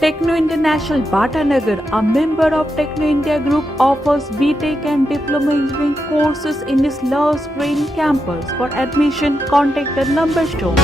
Techno International Bhatanagar, a member of Techno India Group, offers BTEC and Diploma Engineering courses in its Love Spring campus. For admission, contact the number shown.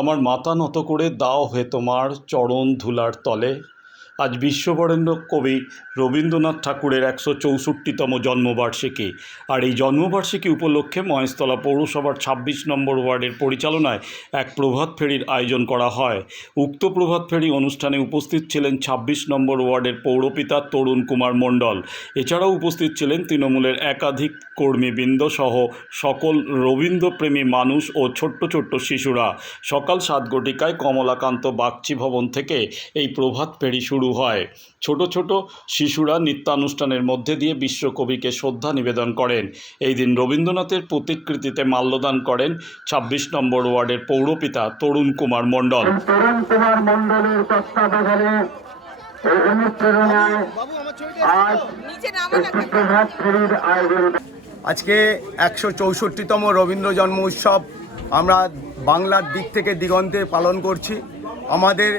আমার মাথা নত করে দাও হে তোমার চরণ ধুলার তলে আজ বিশ্ববরেণ্য কবি রবীন্দ্রনাথ ঠাকুরের একশো চৌষট্টিতম জন্মবার্ষিকী। আর এই জন্মবার্ষিকী উপলক্ষে মহেশতলা পৌরসভার ছাব্বিশ নম্বর ওয়ার্ডের পরিচালনায় এক প্রভাত ফেরির আয়োজন করা হয়। উক্ত প্রভাত ফেরি অনুষ্ঠানে উপস্থিত ছিলেন ছাব্বিশ নম্বর ওয়ার্ডের পৌরপিতা তরুণ কুমার মণ্ডল। এছাড়াও উপস্থিত ছিলেন তৃণমূলের একাধিক কর্মীবৃন্দ সহ সকল রবীন্দ্রপ্রেমী মানুষ ও ছোট্ট ছোট্ট শিশুরা। সকাল সাত ঘটিকায় কমলাকান্ত বাগচি ভবন থেকে এই প্রভাত ফেরি শুরু হয়। ছোট ছোট শিশুরা নৃত্যানুষ্ঠানের মধ্যে দিয়ে বিশ্বকবিকে শ্রদ্ধা নিবেদন করেন। এই দিন রবীন্দ্রনাথের প্রতিকৃতিতে মাল্যদান করেন ছাব্বিশ নম্বর ওয়ার্ডের পৌরপিতা তরুণ কুমার মণ্ডল। তরুণ কুমার মন্ডলের তত্ত্বাবধানে এই অনুপ্রেরণায় আজ আজকে একশো চৌষট্টিতম রবীন্দ্র জন্ম উৎসব আমরা বাংলার দিক থেকে দিগন্তে পালন করছি। আমাদের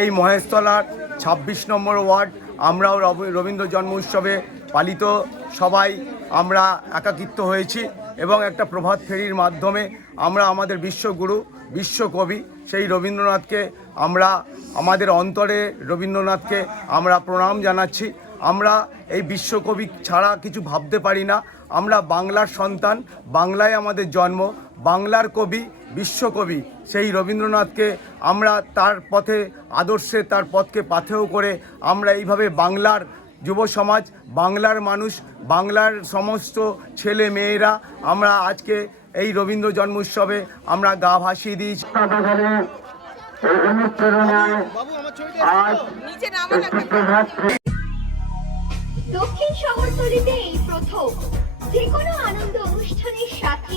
এই মহেশতলার ছাব্বিশ নম্বর ওয়ার্ড, আমরাও রবি- রবীন্দ্র জন্ম উৎসবে পালিত সবাই আমরা একাকিত্ব হয়েছি এবং একটা প্রভাত ফেরির মাধ্যমে আমরা আমাদের বিশ্বগুরু, বিশ্বকবি সেই রবীন্দ্রনাথকে আমরা, আমাদের অন্তরে রবীন্দ্রনাথকে আমরা প্রণাম জানাচ্ছি। আমরা এই বিশ্বকবি ছাড়া কিছু ভাবতে পারি না। আমরা বাংলার সন্তান, বাংলায় আমাদের জন্ম। বাংলার কবি বিশ্বকবি সেই রবীন্দ্রনাথকে আমরা তার পথে আদর্শে তার পথকে পাথেয় করে আমরা এইভাবে বাংলার যুব সমাজ বাংলার মানুষ বাংলার সমস্ত ছেলে মেয়েরা আমরা আজকে এই রবীন্দ্র জন্ম উৎসবে আমরা গা ভাসিয়ে দিয়েছি। দক্ষিণ শহরতলিতে এই প্রথম যে কোনো আনন্দ অনুষ্ঠানের সাথে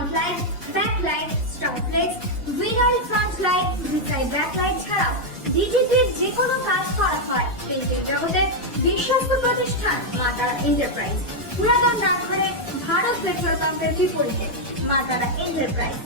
front light back light star flex vinyl front light ভিসাই back light ছাড়াও ডিজিটির যে কোনো কাজ করা হয় প্রিন্টিং জগতের বিশ্বস্ত প্রতিষ্ঠান মাতারা এন্টারপ্রাইজ। পুরাতন ডাকঘরে ভারত পেট্রোল পাম্পের বিপরীতে মাতারা এন্টারপ্রাইজ।